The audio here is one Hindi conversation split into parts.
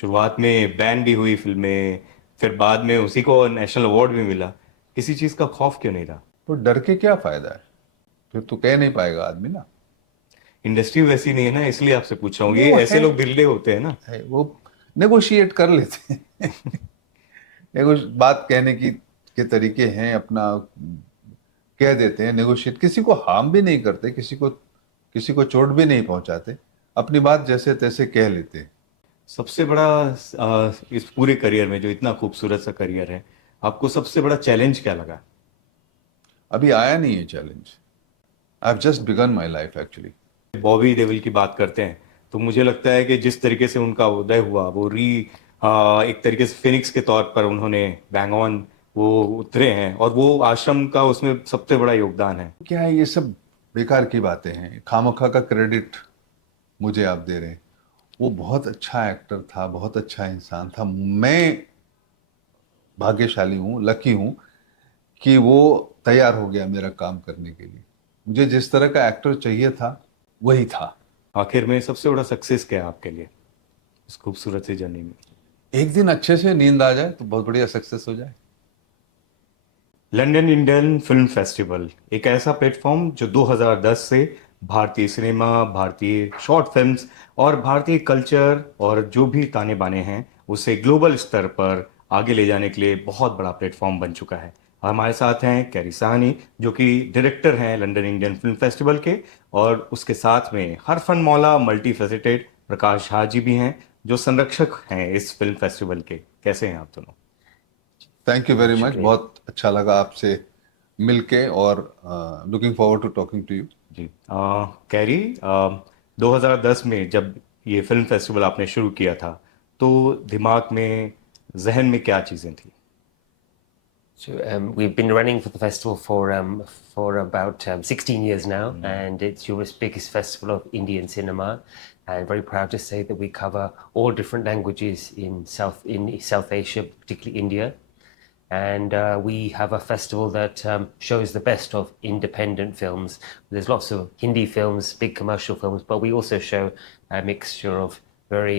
शुरुआत में बैन भी हुई फिल्में, फिर बाद में उसी को नेशनल अवार्ड भी मिला। किसी चीज का खौफ क्यों नहीं रहा? तो डर के क्या फायदा है? फिर तो कह नहीं पाएगा आदमी ना। इंडस्ट्री वैसी नहीं है ना, इसलिए आपसे पूछ रहा हूँ। ये वो ऐसे लोग भिल्ले होते हैं ना। वो नेगोशिएट कर लेते हैं। देखो, बात कहने की के तरीके हैं अपना, कह देते हैं नेगोशिएट, किसी को हार्म भी नहीं करते, किसी को चोट भी नहीं पहुंचाते, अपनी बात जैसे तैसे कह लेते हैं। सबसे बड़ा इस पूरे करियर में, जो इतना खूबसूरत सा करियर है, आपको सबसे बड़ा चैलेंज क्या लगा? अभी आया नहीं है challenge. I have just began my life actually. Bobby Deol की बात करते हैं तो मुझे लगता है कि जिस तरीके से उनका उदय हुआ, वो एक तरीके से फिनिक्स के तौर पर उन्होंने बैंग ऑन वो उतरे हैं, और वो आश्रम का उसमें सबसे बड़ा योगदान है। क्या है, ये सब बेकार की बातें हैं, खामखा का क्रेडिट मुझे आप दे रहे हैं। वो बहुत अच्छा एक्टर था, बहुत अच्छा इंसान था। मैं भाग्यशाली हूँ, लकी हूँ कि वो तैयार हो गया मेरा काम करने के लिए। मुझे जिस तरह का एक्टर चाहिए था वही था। आखिर में सबसे बड़ा सक्सेस क्या है आपके लिए इस खूबसूरत सी जर्नी में? एक दिन अच्छे से नींद आ जाए तो बहुत बढ़िया सक्सेस हो जाए। लंदन इंडियन फिल्म फेस्टिवल एक ऐसा प्लेटफॉर्म जो 2010 से भारतीय सिनेमा, भारतीय शॉर्ट फिल्म्स और भारतीय कल्चर और जो भी ताने बाने हैं उसे ग्लोबल स्तर पर आगे ले जाने के लिए बहुत बड़ा प्लेटफॉर्म बन चुका है। हमारे साथ हैं कैरी साहनी, जो कि डायरेक्टर हैं लंदन इंडियन फिल्म फेस्टिवल के, और उसके साथ में हरफन मौला मल्टी फेसेटेड प्रकाश झा जी भी हैं, जो संरक्षक हैं इस फिल्म फेस्टिवल के। कैसे हैं आप दोनों? थैंक यू वेरी मच, शुक्रिया। बहुत अच्छा लगा आपसे मिलके, और looking forward to talking to you. जी। कैरी, 2010 में जब ये फिल्म फेस्टिवल आपने शुरू किया था, तो दिमाग में, जहन में क्या चीज़ें थी? So we've been running for the festival for about 16 years now, and it's Europe's biggest festival of Indian cinema. And very proud to say that we cover all different languages in South Asia, particularly India. And we have a festival that shows the best of independent films. There's lots of Hindi films, big commercial films, but we also show a mixture of very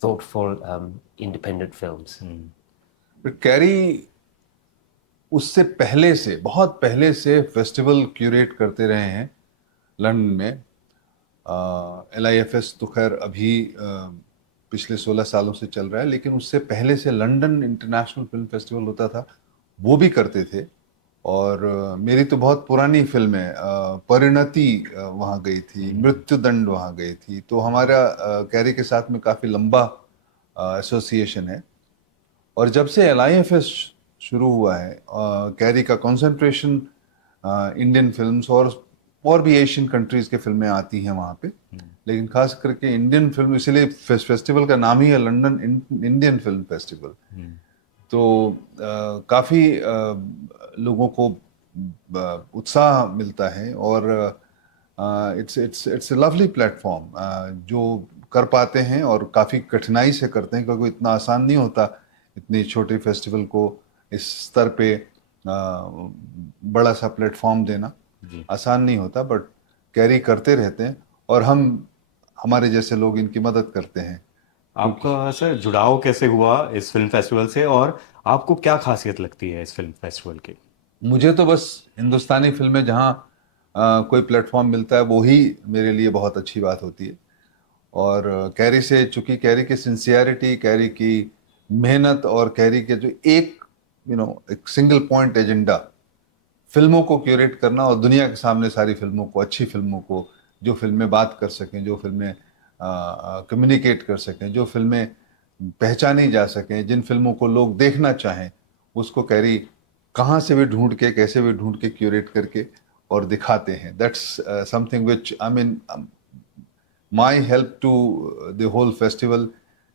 thoughtful independent films. Carry उससे पहले से, बहुत पहले से फेस्टिवल क्यूरेट करते रहे हैं लंदन में। LIFS तो खैर अभी पिछले 16 सालों से चल रहा है, लेकिन उससे पहले से लंदन इंटरनेशनल फिल्म फेस्टिवल होता था, वो भी करते थे। और मेरी तो बहुत पुरानी फिल्म है, परिणति वहाँ गई थी, मृत्युदंड वहाँ गई थी। तो हमारा कैरी के साथ में काफ़ी लंबा एसोसिएशन है। और जब से LIFS शुरू हुआ है, कैरी का कंसंट्रेशन इंडियन फिल्म्स और भी एशियन कंट्रीज के फिल्में आती हैं वहाँ पे, लेकिन खास करके इंडियन फिल्म, इसलिए फेस्टिवल का नाम ही है लंदन इंडियन फिल्म फेस्टिवल। तो काफ़ी लोगों को उत्साह मिलता है, और इट्स ए लवली प्लेटफॉर्म जो कर पाते हैं, और काफ़ी कठिनाई से करते हैं, क्योंकि इतना आसान नहीं होता इतनी छोटे फेस्टिवल को इस स्तर पे बड़ा सा प्लेटफॉर्म देना। जी। आसान नहीं होता, बट कैरी करते रहते हैं, और हमारे जैसे लोग इनकी मदद करते हैं। आपका सर जुड़ाव कैसे हुआ इस फिल्म फेस्टिवल से, और आपको क्या खासियत लगती है इस फिल्म फेस्टिवल की? मुझे तो बस हिंदुस्तानी फिल्में जहाँ कोई प्लेटफॉर्म मिलता है वो ही मेरे लिए बहुत अच्छी बात होती है। और कैरी से, चूंकि कैरी की सिंसियरिटी, कैरी की मेहनत, और कैरी के जो एक सिंगल पॉइंट एजेंडा, फिल्मों को क्यूरेट करना और दुनिया के सामने सारी फिल्मों को, अच्छी फिल्मों को, जो फिल्में बात कर सकें, जो फिल्में कम्युनिकेट कर सकें, जो फिल्में पहचानी जा सकें, जिन फिल्मों को लोग देखना चाहें, उसको कैरी कहाँ से भी ढूंढ के, कैसे भी ढूंढ के क्यूरेट करके और दिखाते हैं। That's something which I mean, my help to the whole festival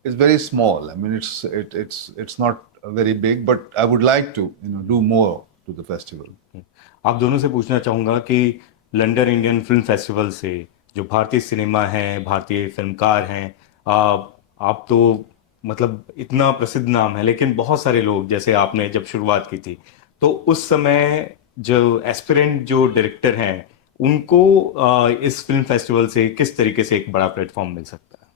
is very small. I mean, it's not very big, but I would like to do more to the festival. आप दोनों से पूछना चाहूँगा कि लंदन इंडियन फिल्म फेस्टिवल से जो भारतीय सिनेमा है, भारतीय फिल्मकार हैं, आप तो मतलब इतना प्रसिद्ध नाम है, लेकिन बहुत सारे लोग, जैसे आपने जब शुरुआत की थी, तो उस समय जो एस्पिरेंट जो डायरेक्टर हैं, उनको इस फिल्म फेस्टिवल से किस तरीके से एक बड़ा प्लेटफॉर्म मिल सकता है?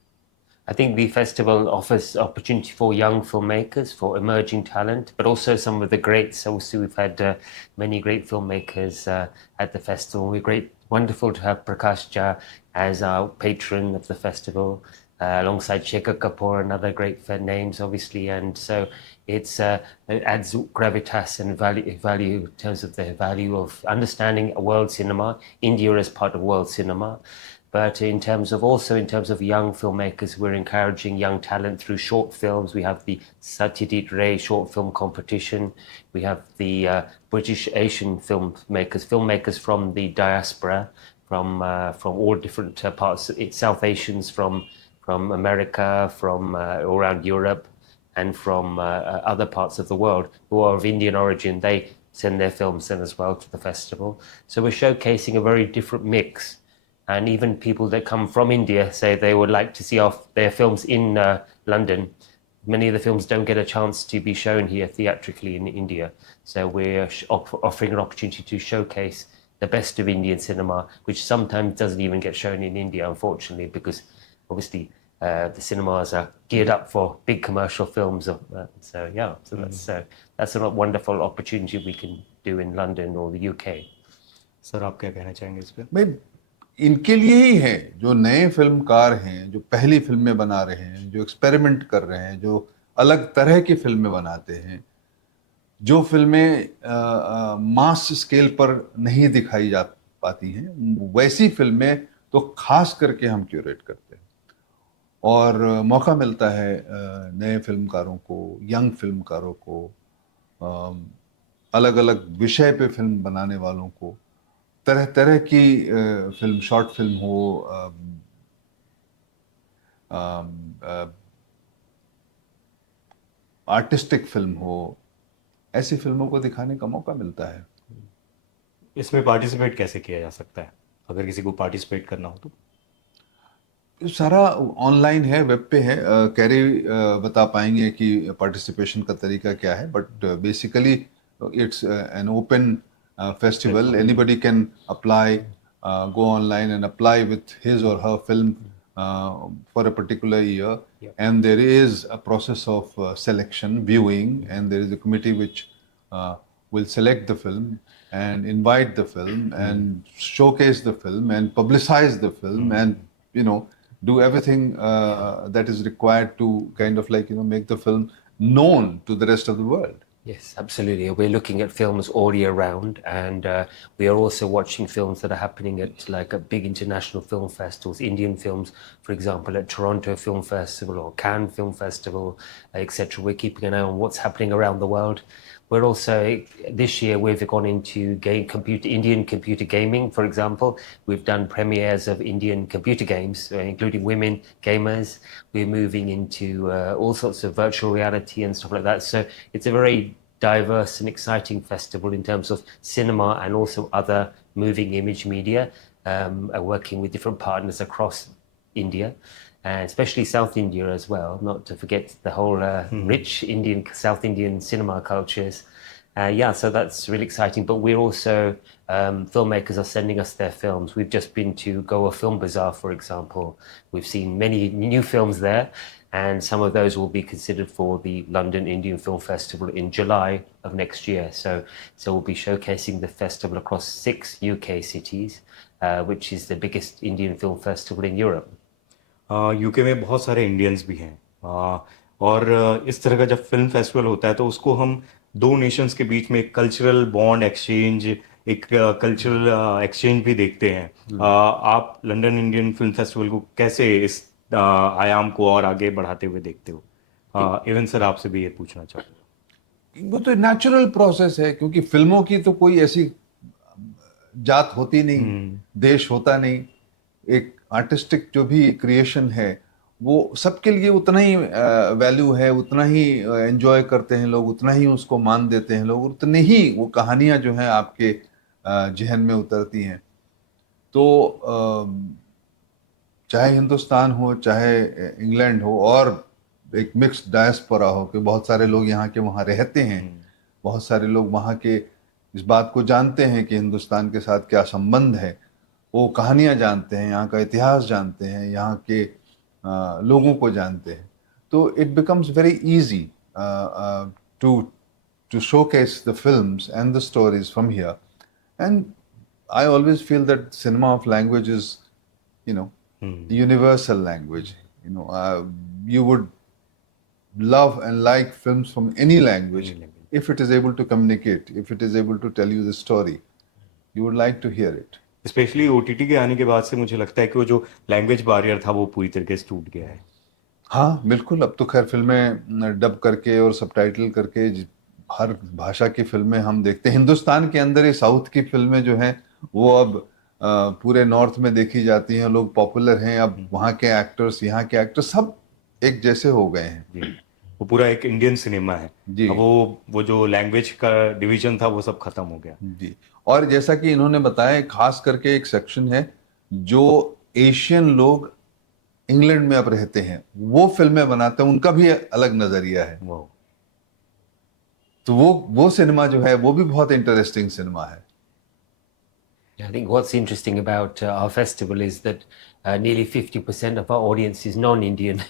I think the festival offers opportunity for young filmmakers, for emerging talent, but also some of the greats. Also, we've had many great filmmakers at the festival. Wonderful to have Prakash Jha as our patron of the festival, alongside Shekhar Kapoor and other great names, obviously. And so it adds gravitas and value in terms of the value of understanding world cinema, India as part of world cinema. But in terms of young filmmakers, we're encouraging young talent through short films. We have the Satyajit Ray short film competition. We have the British Asian filmmakers from the diaspora, from all different parts. South Asians from America, from around Europe, and from other parts of the world who are of Indian origin. They send their films in as well to the festival. So we're showcasing a very different mix. And even people that come from India say they would like to see their films in London. Many of the films don't get a chance to be shown here theatrically in India. So we're offering an opportunity to showcase the best of Indian cinema, which sometimes doesn't even get shown in India, unfortunately, because obviously the cinemas are geared up for big commercial films. So that's a wonderful opportunity we can do in London or the UK. Sir आप क्या कहना चाहेंगे इस पे? भाई, इनके लिए ही है जो नए फिल्मकार हैं, जो पहली फिल्में बना रहे हैं, जो एक्सपेरिमेंट कर रहे हैं, जो अलग तरह की फिल्में बनाते हैं, जो फिल्में मास स्केल पर नहीं दिखाई जा पाती हैं, वैसी फिल्में तो खास करके हम क्यूरेट करते हैं। और मौका मिलता है नए फिल्मकारों को, यंग फिल्मकारों को, अलग अलग विषय पे फिल्म बनाने वालों को, तरह तरह की फिल्म, शॉर्ट फिल्म हो, आर्टिस्टिक फिल्म हो, ऐसी फिल्मों को दिखाने का मौका मिलता है। इसमें पार्टिसिपेट कैसे किया जा सकता है, अगर किसी को पार्टिसिपेट करना हो तो? सारा ऑनलाइन है, वेब पे है। कैरी बता पाएंगे कि पार्टिसिपेशन का तरीका क्या है, but basically it's an open festival. Anybody can apply, go online and apply with his or her film for a particular year. Yep. And there is a process of selection, viewing, and there is a committee which will select the film and invite the film and showcase the film and publicize the film and, do everything that is required to kind of make the film known to the rest of the world. Yes, absolutely. We're looking at films all year round, and we are also watching films that are happening at like big international film festivals, Indian films, for example, at Toronto Film Festival or Cannes Film Festival, etc. We're keeping an eye on what's happening around the world. We're also, this year, we've gone into Indian computer gaming, for example. We've done premieres of Indian computer games, including women gamers. We're moving into all sorts of virtual reality and stuff like that. So it's a very diverse and exciting festival in terms of cinema and also other moving image media, working with different partners across India. And especially South India as well, not to forget the whole rich South Indian cinema cultures. So that's really exciting. But we're also, filmmakers are sending us their films. We've just been to Goa Film Bazaar, for example. We've seen many new films there, and some of those will be considered for the London Indian Film Festival in July of next year. So we'll be showcasing the festival across 6 UK cities, which is the biggest Indian film festival in Europe. UK में बहुत सारे इंडियंस भी हैं, और इस तरह का जब फिल्म फेस्टिवल होता है तो उसको हम दो नेशंस के बीच में एक कल्चरल बॉन्ड एक्सचेंज, एक कल्चरल एक्सचेंज भी देखते हैं। आप लंदन इंडियन फिल्म फेस्टिवल को कैसे इस आयाम को और आगे बढ़ाते हुए देखते हो? इवन सर आपसे भी ये पूछना चाहूँगा। वो तो नेचुरल प्रोसेस है, क्योंकि फिल्मों की तो कोई ऐसी जात होती नहीं, देश होता नहीं। एक आर्टिस्टिक जो भी क्रिएशन है वो सबके लिए उतना ही वैल्यू है, उतना ही एंजॉय करते हैं लोग, उतना ही उसको मान देते हैं लोग, उतनी ही वो कहानियां जो हैं आपके जहन में उतरती हैं। तो चाहे हिंदुस्तान हो, चाहे इंग्लैंड हो, और एक मिक्स्ड डायस्पोरा हो कि बहुत सारे लोग यहाँ के वहाँ रहते हैं, बहुत सारे लोग वहाँ के इस बात को जानते हैं कि हिंदुस्तान के साथ क्या संबंध है, वो कहानियाँ जानते हैं, यहाँ का इतिहास जानते हैं, यहाँ के लोगों को जानते हैं, तो it becomes very easy to to showcase the films and the stories from here. And I always feel that cinema of language is, you know, the universal language. You would love and like films from any language if it is able to communicate, if it is able to tell you the story. You would like to hear it. Specially OTT के आने के बाद से मुझे लगता है कि वो जो लैंग्वेज बैरियर था वो पूरी तरीके से टूट गया है. हाँ बिल्कुल, अब तो खैर फिल्में डब करके और सबटाइटल करके हर भाषा की फिल्में हम देखते हैं. हिंदुस्तान के अंदर ही साउथ की फिल्में जो हैं वो अब पूरे नॉर्थ में देखी जाती हैं, लोग पॉपुलर हैं. अब वहाँ के एक्टर्स, यहाँ के एक्टर्स सब एक जैसे हो गए हैं. जी, वो पूरा एक इंडियन सिनेमा है. जी. अब वो जो लैंग्वेज का डिवीजन था वो सब खत्म हो गया. जी. और जैसा कि इन्होंने बताया, खास करके एक सेक्शन है जो एशियन लोग इंग्लैंड में अब रहते हैं, वो फिल्में बनाते हैं, उनका भी अलग नजरिया है. वो तो वो सिनेमा जो है वो भी बहुत इंटरेस्टिंग सिनेमा है. I think what's interesting about our festival is that nearly 50% of our audience is non-Indian.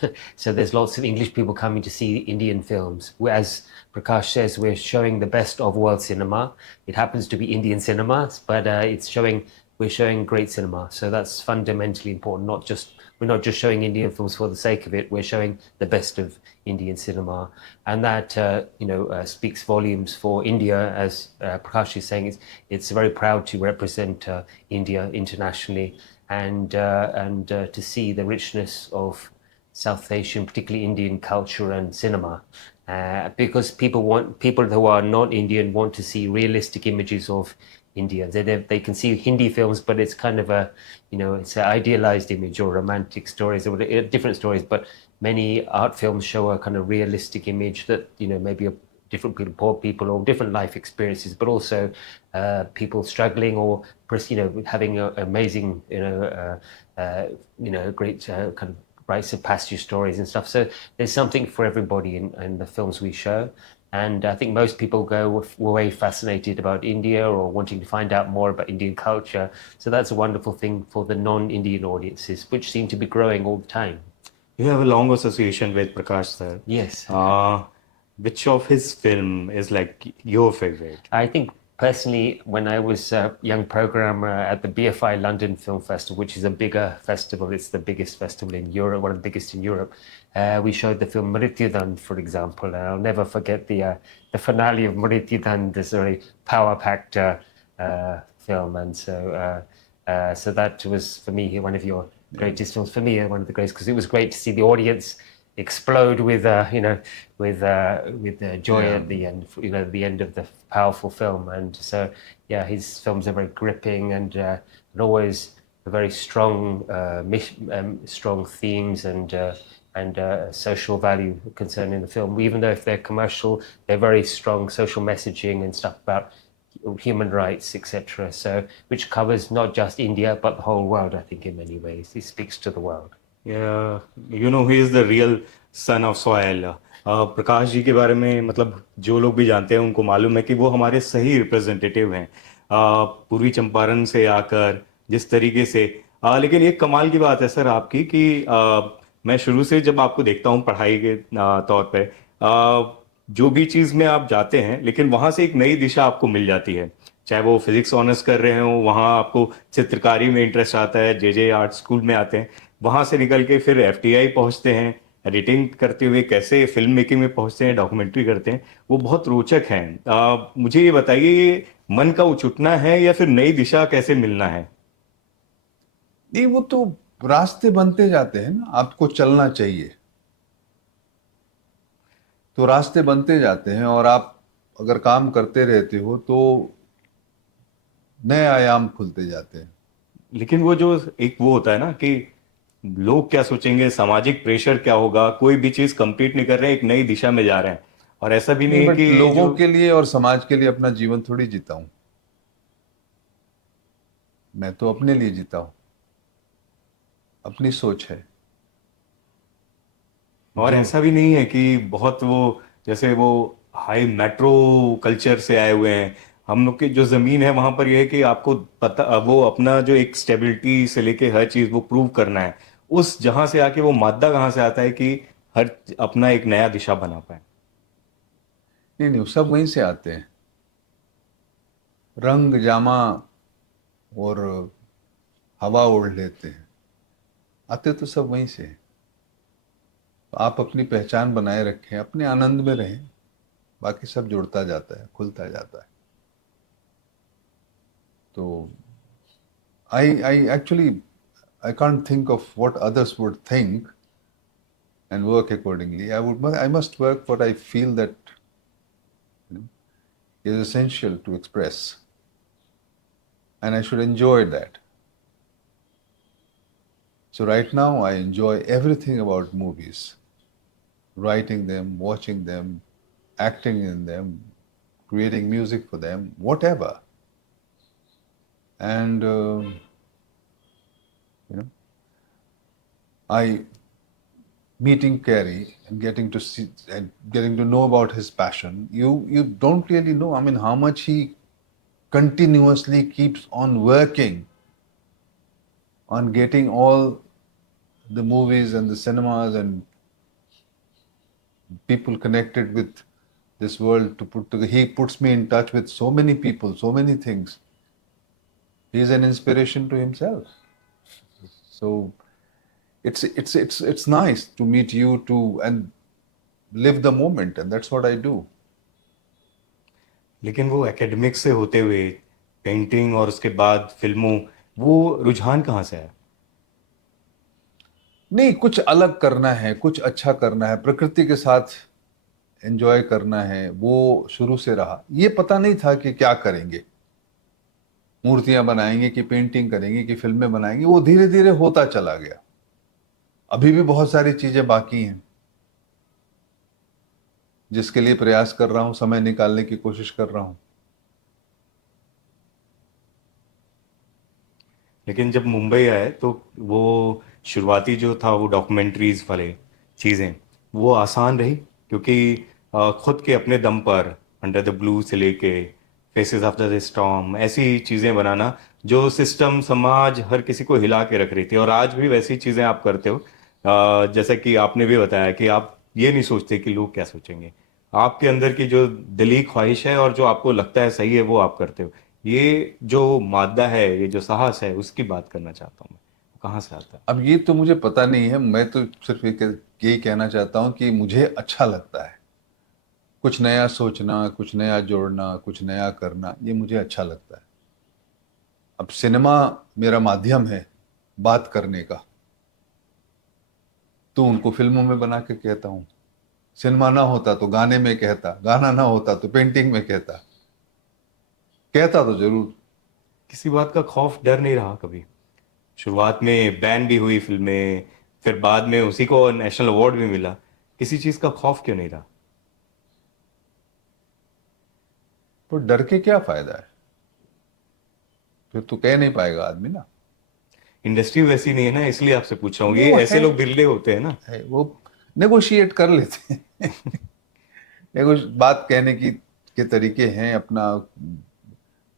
So there's lots of English people coming to see Indian films. As Prakash says, we're showing the best of world cinema. It happens to be Indian cinema, but we're showing great cinema. So that's fundamentally important. We're not just showing Indian films for the sake of it. We're showing the best of Indian cinema, and that speaks volumes for India. As Prakash is saying, it's very proud to represent India internationally, and to see the richness of South Asian, particularly Indian culture and cinema. Because people who are not Indian want to see realistic images of India. They can see Hindi films, but it's kind of it's an idealized image or romantic stories or different stories. But many art films show a kind of realistic image that maybe different people, poor people, or different life experiences, but also people struggling or having amazing great kind of rites of passage stories and stuff. So there's something for everybody in the films we show. And I think most people go away fascinated about India or wanting to find out more about Indian culture. So that's a wonderful thing for the non-Indian audiences, which seem to be growing all the time. You have a long association with Prakash sir. Yes. Which of his film is like your favorite? I think personally, when I was a young programmer at the BFI London Film Festival, which is a bigger festival, it's the biggest festival in Europe, one of the biggest in Europe, we showed the film Mrityudan, for example, and I'll never forget the finale of Mrityudan, this very power-packed film, and so that was, for me, one of your greatest films. For me, one of the greatest, because it was great to see the audience explode with joy at the end, the end of the powerful film. And so, yeah, his films are very gripping and always very strong, strong themes and social value concerning the film. Even though if they're commercial, they're very strong social messaging and stuff about human rights, etc. So, which covers not just India but the whole world. I think in many ways, he speaks to the world. Yeah, he is the real son of soil. Prakash ji के बारे में मतलब जो लोग भी जानते हैं उनको मालूम है कि वो हमारे सही रिप्रेजेंटेटिव हैं. पूर्वी चंपारण से आकर जिस तरीके से लेकिन एक कमाल की बात है सर आपकी कि मैं शुरू से जब आपको देखता हूँ पढ़ाई के तौर पे जो भी चीज़ में आप जाते हैं लेकिन वहाँ से एक नई दिशा आपको मिल जाती है. चाहे वो फिजिक्स ऑनर्स कर रहे हो, वहाँ आपको चित्रकारी में इंटरेस्ट आता है, जे आर्ट स्कूल में आते हैं, वहाँ से निकल के फिर FTI पहुँचते हैं, एडिटिंग करते हुए कैसे फिल्म मेकिंग में पहुँचते हैं, डॉक्यूमेंट्री करते हैं, वो बहुत रोचक हैं. मुझे ये बताइए, मन का उचटना है या फिर नई दिशा कैसे मिलना है? नहीं, वो तो रास्ते बनते जाते हैं ना, आपको चलना चाहिए तो रास्ते बनते जाते हैं, और आप अगर काम करते रहते हो तो नए आयाम खुलते जाते हैं. लेकिन वो जो एक वो होता है ना कि लोग क्या सोचेंगे, सामाजिक प्रेशर क्या होगा, कोई भी चीज कंप्लीट नहीं कर रहे हैं, एक नई दिशा में जा रहे हैं, और ऐसा भी नहीं है कि लोगों के लिए और समाज के लिए अपना जीवन थोड़ी जीता हूं, मैं तो अपने लिए जीता हूं, अपनी सोच है. और ऐसा भी नहीं है कि बहुत वो जैसे वो हाई मेट्रो कल्चर से आए हुए हैं. हम लोग की जो जमीन है वहां पर यह है कि आपको पता वो अपना जो एक स्टेबिलिटी से लेके हर चीज वो प्रूव करना है, उस जहां से आके वो मादा कहाँ से आता है कि हर अपना एक नया दिशा बना पाए? नहीं नहीं, वो सब वहीं से आते हैं। रंग जामा और हवा ओढ़ लेते हैं, आते तो सब वहीं से हैं। तो आप अपनी पहचान बनाए रखें, अपने आनंद में रहें, बाकी सब जुड़ता जाता है, खुलता जाता है। तो I actually I can't think of what others would think and work accordingly. I must work what I feel that you know, is essential to express, and I should enjoy that. So right now I enjoy everything about movies, writing them, watching them, acting in them, creating music for them, whatever. And you know, I meeting Kerry and getting to see and getting to know about his passion, you don't really know. I mean, how much he continuously keeps on working on getting all the movies and the cinemas and people connected with this world to put together. He puts me in touch with so many people, so many things. He is an inspiration to himself. So it's nice to meet you too and live the moment, and that's what I do. लेकिन वो एकेडमिक से होते हुए पेंटिंग और उसके बाद फिल्मों, वो रुझान कहाँ से आया? नहीं, कुछ अलग करना है, कुछ अच्छा करना है, प्रकृति के साथ एंजॉय करना है, वो शुरू से रहा। ये पता नहीं था कि क्या करेंगे, मूर्तियां बनाएंगे कि पेंटिंग करेंगे कि फिल्में बनाएंगे, वो धीरे धीरे होता चला गया। अभी भी बहुत सारी चीजें बाकी हैं जिसके लिए प्रयास कर रहा हूं, समय निकालने की कोशिश कर रहा हूं। लेकिन जब मुंबई आए तो वो शुरुआती जो था वो डॉक्यूमेंट्रीज वाले चीज़ें, वो आसान रही? क्योंकि खुद के अपने दम पर अंडर द ब्लू से लेके फेसेस आफ्टर द स्टॉर्म ऐसी चीज़ें बनाना जो सिस्टम समाज हर किसी को हिला के रख रही थी, और आज भी वैसी चीज़ें आप करते हो। जैसा कि आपने भी बताया कि आप ये नहीं सोचते कि लोग क्या सोचेंगे। आपके अंदर की जो दिली ख्वाहिश है और जो आपको लगता है सही है वो आप करते हो। ये जो मादा है, ये जो साहस है, उसकी बात करना चाहता हूँ मैं, कहाँ से आता है? अब ये तो मुझे पता नहीं है, मैं तो सिर्फ यही कहना चाहता हूं कि मुझे अच्छा लगता है कुछ नया सोचना, कुछ नया जोड़ना, कुछ नया करना, ये मुझे अच्छा लगता है। अब सिनेमा मेरा माध्यम है बात करने का, तो उनको फिल्मों में बना के कहता हूँ। सिनेमा ना होता तो गाने में कहता, गाना ना होता तो पेंटिंग में कहता, कहता तो जरूर। किसी बात का खौफ डर नहीं रहा कभी? शुरुआत में बैन भी हुई फिल्में, फिर बाद में उसी को नेशनल अवार्ड भी मिला। किसी चीज़ का खौफ क्यों नहीं रहा? तो डर के क्या फायदा है, फिर तो कह नहीं पाएगा आदमी ना। इंडस्ट्री वैसी नहीं है ना, इसलिए आपसे पूछ रहा हूँ। ये वो ऐसे लोग बिरले होते हैं ना। वो नेगोशिएट कर लेते हैं। देखो, बात कहने की के तरीके हैं, अपना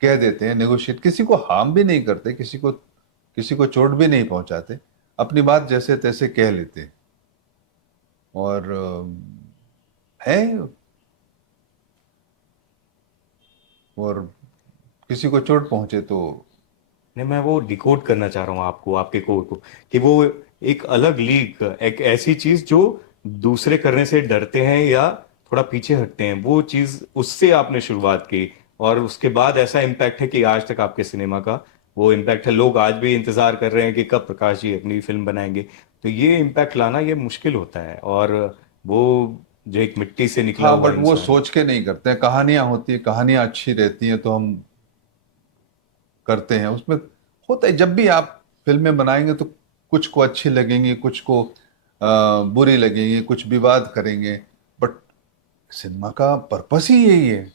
कह देते हैं, नेगोशिएट, किसी को हार्म भी नहीं करते, किसी को चोट भी नहीं पहुंचाते, अपनी बात जैसे तैसे कह लेते हैं। और है, और किसी को चोट पहुंचे तो नहीं, मैं वो डिकोड करना चाह रहा हूँ आपको, आपके कोड को, कि वो एक अलग लीग, एक ऐसी चीज जो दूसरे करने से डरते हैं या थोड़ा पीछे हटते हैं, वो चीज उससे आपने शुरुआत की, और उसके बाद ऐसा इम्पैक्ट है कि आज तक आपके सिनेमा का वो इम्पैक्ट है। लोग आज भी इंतजार कर रहे हैं कि कब प्रकाश जी अपनी फिल्म बनाएंगे। तो ये इम्पैक्ट लाना ये मुश्किल होता है, और वो जो एक मिट्टी से निकला हाँ, हुआ बट वो इंसान। सोच के नहीं करते हैं। कहानियां होती है, कहानियां अच्छी रहती हैं तो हम करते हैं। उसमें होता है, जब भी आप फिल्में बनाएंगे तो कुछ को अच्छी लगेंगी, कुछ को बुरी लगेंगी, कुछ विवाद करेंगे, बट सिनेमा का पर्पस ही यही है।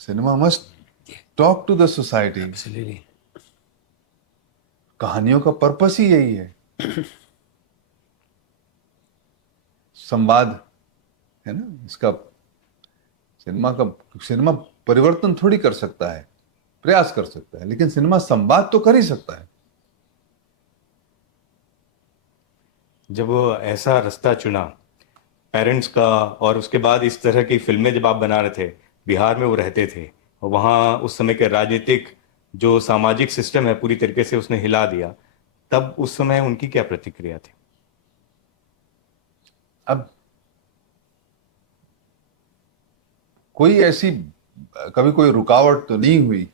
Cinema must talk to the society. Absolutely. कहानियों का पर्पस ही यही है, संवाद है ना इसका। सिनेमा परिवर्तन थोड़ी कर सकता है, प्रयास कर सकता है, लेकिन सिनेमा संवाद तो कर ही सकता है। जब वो ऐसा रास्ता चुना पेरेंट्स का, और उसके बाद इस तरह की फिल्में जब आप बना रहे थे, बिहार में वो रहते थे और वहाँ उस समय के राजनीतिक जो सामाजिक सिस्टम है पूरी तरीके से उसने हिला दिया, तब उस समय उनकी क्या प्रतिक्रिया थी? अब कोई ऐसी कभी कोई रुकावट तो नहीं हुई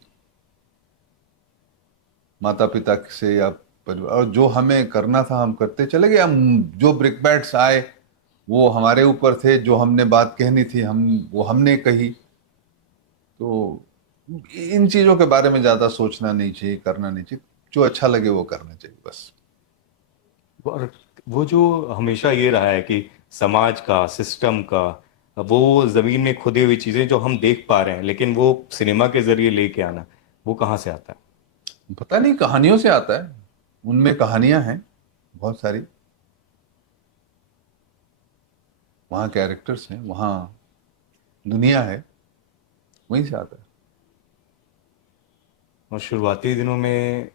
माता पिता से या परिवार, और जो हमें करना था हम करते चले गए। हम जो ब्रिकबैट्स आए वो हमारे ऊपर थे, जो हमने बात कहनी थी हम वो हमने कही। तो इन चीजों के बारे में ज्यादा सोचना नहीं चाहिए, करना नहीं चाहिए, जो अच्छा लगे वो करना चाहिए बस। और वो जो हमेशा ये रहा है कि समाज का, सिस्टम का, वो जमीन में खुदी हुई चीजें जो हम देख पा रहे हैं, लेकिन वो सिनेमा के जरिए लेके आना, वो कहाँ से आता है? पता नहीं, कहानियों से आता है। उनमें कहानियां हैं बहुत सारी, वहाँ कैरेक्टर्स हैं, वहाँ दुनिया है, वहीं से आता है। और शुरुआती दिनों में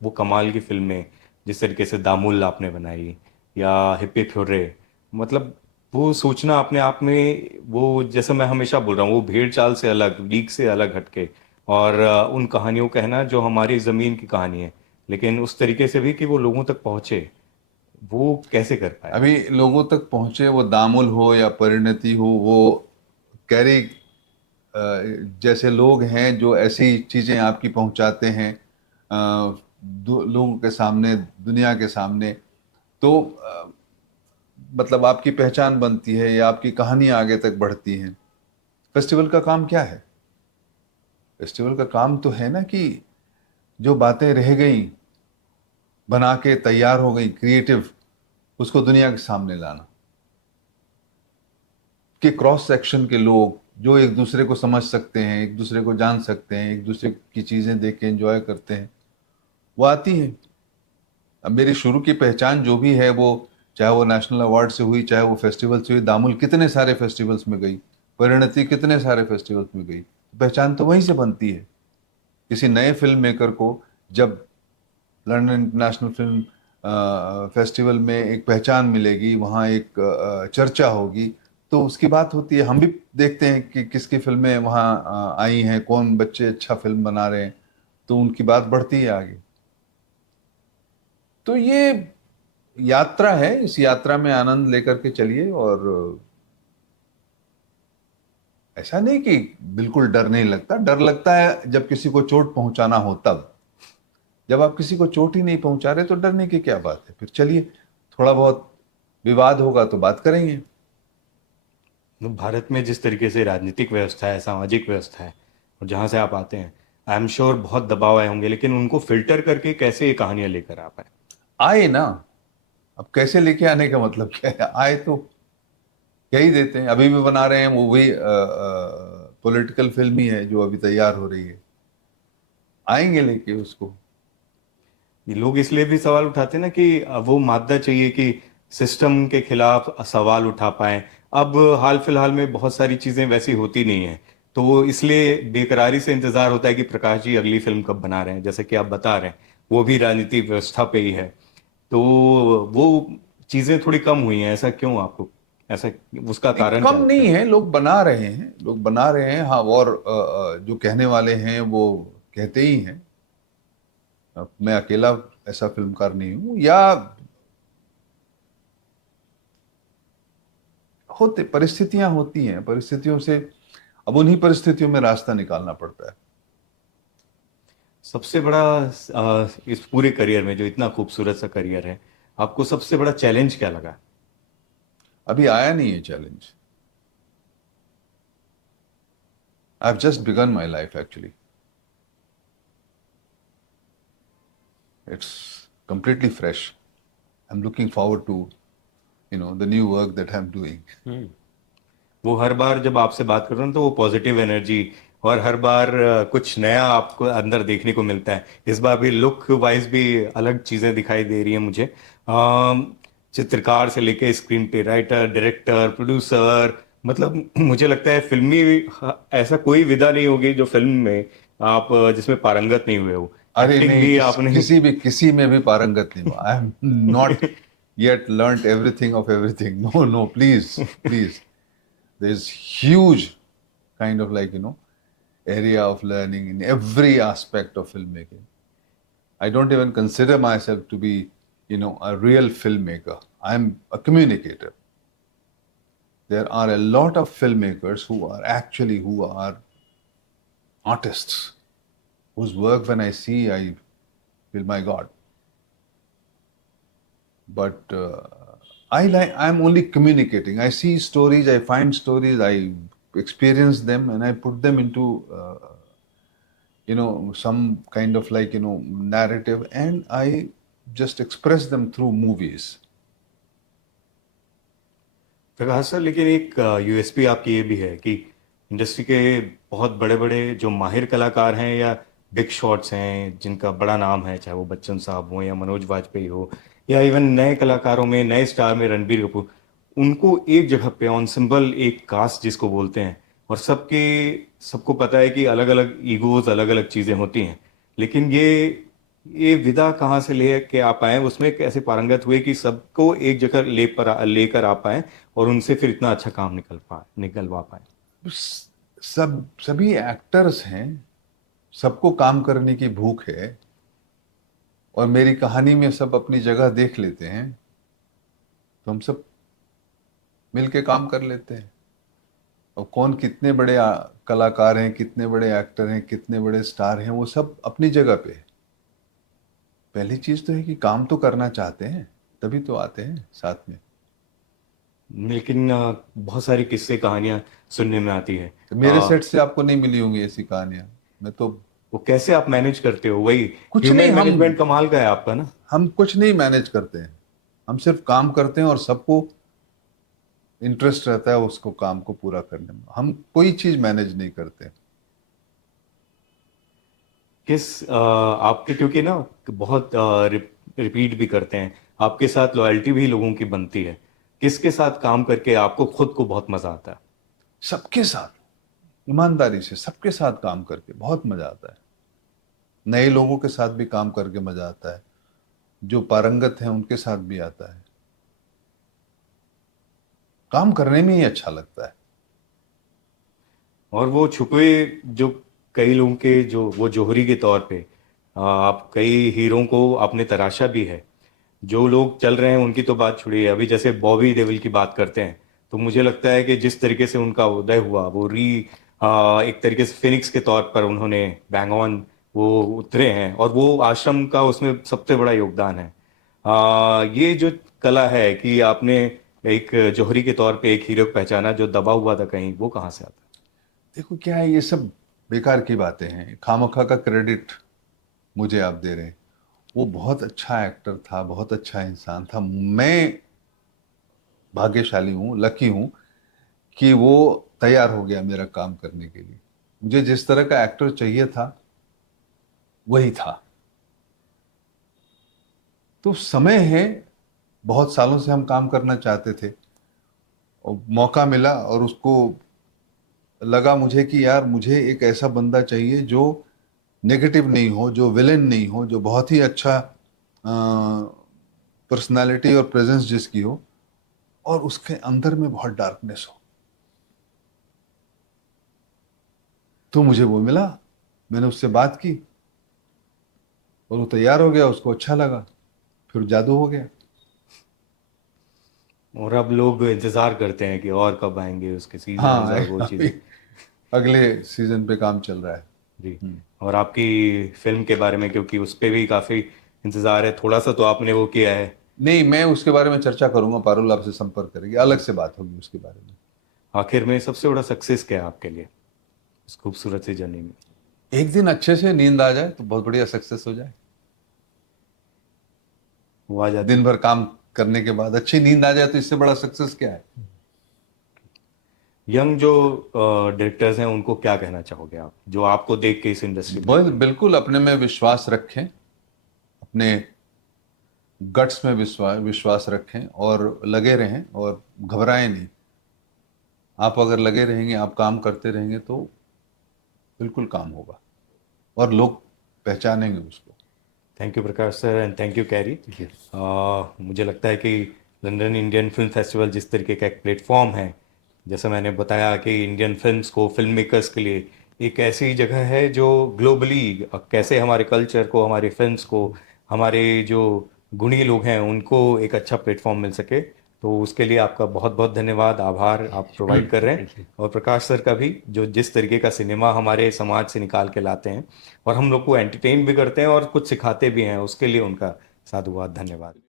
वो कमाल की फिल्में, जिस तरीके से दामुल आपने बनाई या हिप्पी फ्योरे, मतलब वो सोचना अपने आप में, वो जैसे मैं हमेशा बोल रहा हूँ, वो भेड़ चाल से अलग, लीक से अलग हटके, और उन कहानियों का है ना जो हमारी ज़मीन की कहानी है, लेकिन उस तरीके से भी कि वो लोगों तक पहुँचे, वो कैसे कर पाए? अभी लोगों तक पहुंचे, वो दामुल हो या परिणति हो, वो कैरी जैसे लोग हैं जो ऐसी चीजें आपकी पहुंचाते हैं लोगों के सामने, दुनिया के सामने। तो मतलब आपकी पहचान बनती है या आपकी कहानी आगे तक बढ़ती है। फेस्टिवल का काम क्या है? फेस्टिवल का काम तो है ना कि जो बातें रह गई, बना के तैयार हो गई, क्रिएटिव, उसको दुनिया के सामने लाना, कि क्रॉस सेक्शन के लोग जो एक दूसरे को समझ सकते हैं, एक दूसरे को जान सकते हैं, एक दूसरे की चीजें देख के एंजॉय करते हैं, वो आती हैं। अब मेरी शुरू की पहचान जो भी है, वो चाहे वो नेशनल अवार्ड से हुई, चाहे वो फेस्टिवल से हुई, दामुल कितने सारे फेस्टिवल्स में गई, परिणति कितने सारे फेस्टिवल्स में गई, पहचान तो वहीं से बनती है। किसी नए फिल्म मेकर को जब लंदन इंटरनेशनल फिल्म फेस्टिवल में एक पहचान मिलेगी, वहाँ एक चर्चा होगी, तो उसकी बात होती है। हम भी देखते हैं कि किसकी फिल्में वहाँ आई हैं, कौन बच्चे अच्छा फिल्म बना रहे हैं, तो उनकी बात बढ़ती है आगे। तो ये यात्रा है, इस यात्रा में आनंद लेकर के चलिए। और ऐसा नहीं कि बिल्कुल डर नहीं लगता, डर लगता है जब किसी को चोट पहुंचाना हो तब। जब आप किसी को चोट ही नहीं पहुंचा रहे तो डरने की क्या बात है? फिर चलिए, थोड़ा बहुत विवाद होगा तो बात करेंगे। तो भारत में जिस तरीके से राजनीतिक व्यवस्था है, सामाजिक व्यवस्था है, और जहाँ से आप आते हैं, आई एम श्योर बहुत दबाव आए होंगे, लेकिन उनको फिल्टर करके कैसे ये कहानियां लेकर आ पाए? आए ना। अब कैसे लेके आने का मतलब क्या है? आए तो कह ही देते हैं। अभी भी बना रहे हैं, वो वही पॉलिटिकल फिल्म ही है जो अभी तैयार हो रही है, आएंगे लेके उसको। ये लोग इसलिए भी सवाल उठाते हैं ना कि वो मादा चाहिए कि सिस्टम के खिलाफ सवाल उठा पाए। अब हाल फिलहाल में बहुत सारी चीजें वैसी होती नहीं है, तो वो इसलिए बेकरारी से इंतजार होता है कि प्रकाश जी अगली फिल्म कब बना रहे हैं, जैसे कि आप बता रहे हैं, वो भी राजनीतिक व्यवस्था पे ही है। तो वो चीजें थोड़ी कम हुई हैं, ऐसा क्यों आपको, ऐसा उसका नहीं, कारण क्या कम लगता नहीं है? है, लोग बना रहे हैं, लोग बना रहे हैं। हाँ, और जो कहने वाले हैं वो कहते ही हैं। अब मैं अकेला ऐसा फिल्मकार नहीं हूं, या होते परिस्थितियां होती हैं, परिस्थितियों से अब उन्हीं परिस्थितियों में रास्ता निकालना पड़ता है। सबसे बड़ा इस पूरे करियर में, जो इतना खूबसूरत सा करियर है, आपको सबसे बड़ा चैलेंज क्या लगा? अभी आया नहीं है challenge. I have just began my life actually. It's completely fresh. I'm looking forward to, the new work that I'm doing. वो हर बार जब आपसे बात कर रहा हूँ तो वो पॉजिटिव एनर्जी, और हर बार कुछ नया आपको अंदर देखने को मिलता है। इस बार भी लुक वाइज भी अलग चीज़ें दिखाई दे रही हैं मुझे। चित्रकार से लेके स्क्रीन पे राइटर, डायरेक्टर, प्रोड्यूसर, मतलब मुझे लगता है फिल्मी ऐसा कोई विधा नहीं होगी जो फिल्म में आप जिसमें पारंगत नहीं हुए हो। अरे एक्टिंग नहीं, भी आपने किसी में भी पारंगत नहीं हुआ। I am not. yet learnt everything of everything. No, no, please, please. There's huge kind of like, area of learning in every aspect of filmmaking. I don't even consider myself to be, a real filmmaker. I'm a communicator. There are a lot of filmmakers who are artists, whose work when I see, I feel, my God. But I'm only communicating. I see stories, I find stories, I experience them, and I put them into some kind of like narrative, and I just express them through movies. Prakash sir, लेकिन एक यूएसपी आपकी ये भी है कि इंडस्ट्री के बहुत बड़े बड़े जो माहिर कलाकार हैं या बिग शॉट्स हैं जिनका बड़ा नाम है, चाहे वो बच्चन साहब हो या मनोज वाजपेयी हो या इवन नए कलाकारों में, नए स्टार में रणबीर कपूर, उनको एक जगह पे ऑन सिंबल एक कास्ट जिसको बोलते हैं, और सबको पता है कि अलग अलग ईगोज, अलग अलग चीज़ें होती हैं, लेकिन ये विदा कहाँ से ले के आ पाए, उसमें कैसे पारंगत हुए कि सबको एक जगह लेकर आ पाए और उनसे फिर इतना अच्छा काम निकलवा पाए। सभी एक्टर्स हैं, सबको काम करने की भूख है, और मेरी कहानी में सब अपनी जगह देख लेते हैं, तो हम सब मिलके काम कर लेते हैं। और कौन कितने बड़े कलाकार हैं, कितने बड़े एक्टर हैं, कितने बड़े स्टार हैं, वो सब अपनी जगह पे है। पहली चीज तो है कि काम तो करना चाहते हैं, तभी तो आते हैं साथ में। लेकिन बहुत सारी किस्से कहानियां सुनने में आती है। तो मेरे सेट से आपको नहीं मिली होंगी ऐसी कहानियां। मैं तो वो कैसे आप मैनेज करते हो? वही कुछ नहीं, ह्यूमन मैनेजमेंट कमाल का है आपका ना। हम कुछ नहीं मैनेज करते हैं, हम सिर्फ काम करते हैं, और सबको इंटरेस्ट रहता है उसको काम को पूरा करने में। हम कोई चीज मैनेज नहीं करते। आपके, क्योंकि ना बहुत रिपीट भी करते हैं, आपके साथ लॉयल्टी भी लोगों की बनती है, किसके साथ काम करके आपको खुद को बहुत मजा आता है? सबके साथ ईमानदारी से, सबके साथ काम करके बहुत मजा आता है। नए लोगों के साथ भी काम करके मजा आता है, जो पारंगत हैं उनके साथ भी आता है। काम करने में ही अच्छा लगता है। और वो छुपे जो कई लोगों के, जो वो जौहरी के तौर पे आप कई हीरो को आपने तराशा भी है। जो लोग चल रहे हैं उनकी तो बात छोड़िए, अभी जैसे बॉबी देओल की बात करते हैं, तो मुझे लगता है कि जिस तरीके से उनका उदय हुआ, वो एक तरीके से फिनिक्स के तौर पर उन्होंने बैंग ऑन वो उतरे हैं, और वो आश्रम का उसमें सबसे बड़ा योगदान है। ये जो कला है कि आपने एक जौहरी के तौर पे एक हीरो को पहचाना जो दबा हुआ था कहीं, वो कहाँ से आता देखो क्या है, ये सब बेकार की बातें हैं। खामखा का क्रेडिट मुझे आप दे रहे हैं। वो बहुत अच्छा एक्टर था, बहुत अच्छा इंसान था। मैं भाग्यशाली हूँ, लकी हूँ कि वो तैयार हो गया मेरा काम करने के लिए। मुझे जिस तरह का एक्टर चाहिए था वही था। तो समय है, बहुत सालों से हम काम करना चाहते थे, और मौका मिला, और उसको लगा मुझे कि यार मुझे एक ऐसा बंदा चाहिए जो नेगेटिव नहीं हो, जो विलेन नहीं हो, जो बहुत ही अच्छा पर्सनालिटी और प्रेजेंस जिसकी हो, और उसके अंदर में बहुत डार्कनेस हो। तो मुझे वो मिला, मैंने उससे बात की, और वो तैयार हो गया, उसको अच्छा लगा, फिर जादू हो गया। है? और अब लोग इंतजार करते हैं कि और कब आएंगे उसके सीजन्स हाँ, और वो अभी चीज़ें। अगले सीजन पे काम चल रहा है। जी। और आपकी फिल्म के बारे में, क्योंकि उस पे भी काफ़ी इंतज़ार है, थोड़ा सा तो आपने वो किया है। नहीं, मैं उसके बारे में चर्चा करूंगा, पारुल आपसे संपर्क करेंगे, अलग से बात होगी उसके बारे में। आखिर में सबसे बड़ा सक्सेस क्या है आपके लिए इस खूबसूरत सी जर्नी में? एक दिन अच्छे से नींद आ जाए तो बहुत बढ़िया सक्सेस हो जाए। वो आ जाती दिन है। भर काम करने के बाद अच्छी नींद आ जाए तो इससे बड़ा सक्सेस क्या है। यंग जो डायरेक्टर्स हैं उनको क्या कहना चाहोगे आप, जो आपको देख के इस इंडस्ट्री में आते हैं? बिल्कुल अपने में विश्वास रखें, अपने गट्स में विश्वास रखें, और लगे रहें, और घबराएं नहीं। आप अगर लगे रहेंगे, आप काम करते रहेंगे, तो बिल्कुल काम होगा, और लोग पहचानेंगे उसको। Thank you Prakash sir and thank you carry. मुझे लगता है कि लंदन इंडियन फिल्म फेस्टिवल जिस तरीके का एक प्लेटफॉर्म है, जैसा मैंने बताया कि इंडियन फिल्म्स को, फिल्म मेकर्स के लिए एक ऐसी जगह है जो ग्लोबली कैसे हमारे कल्चर को, हमारे फिल्म्स को, हमारे जो गुणी लोग हैं उनको एक अच्छा प्लेटफॉर्म मिल सके। तो उसके लिए आपका बहुत बहुत धन्यवाद, आभार आप प्रोवाइड कर रहे हैं। Thank you. और प्रकाश सर का भी, जो जिस तरीके का सिनेमा हमारे समाज से निकाल के लाते हैं और हम लोग को एंटरटेन भी करते हैं और कुछ सिखाते भी हैं, उसके लिए उनका साधुवाद, धन्यवाद।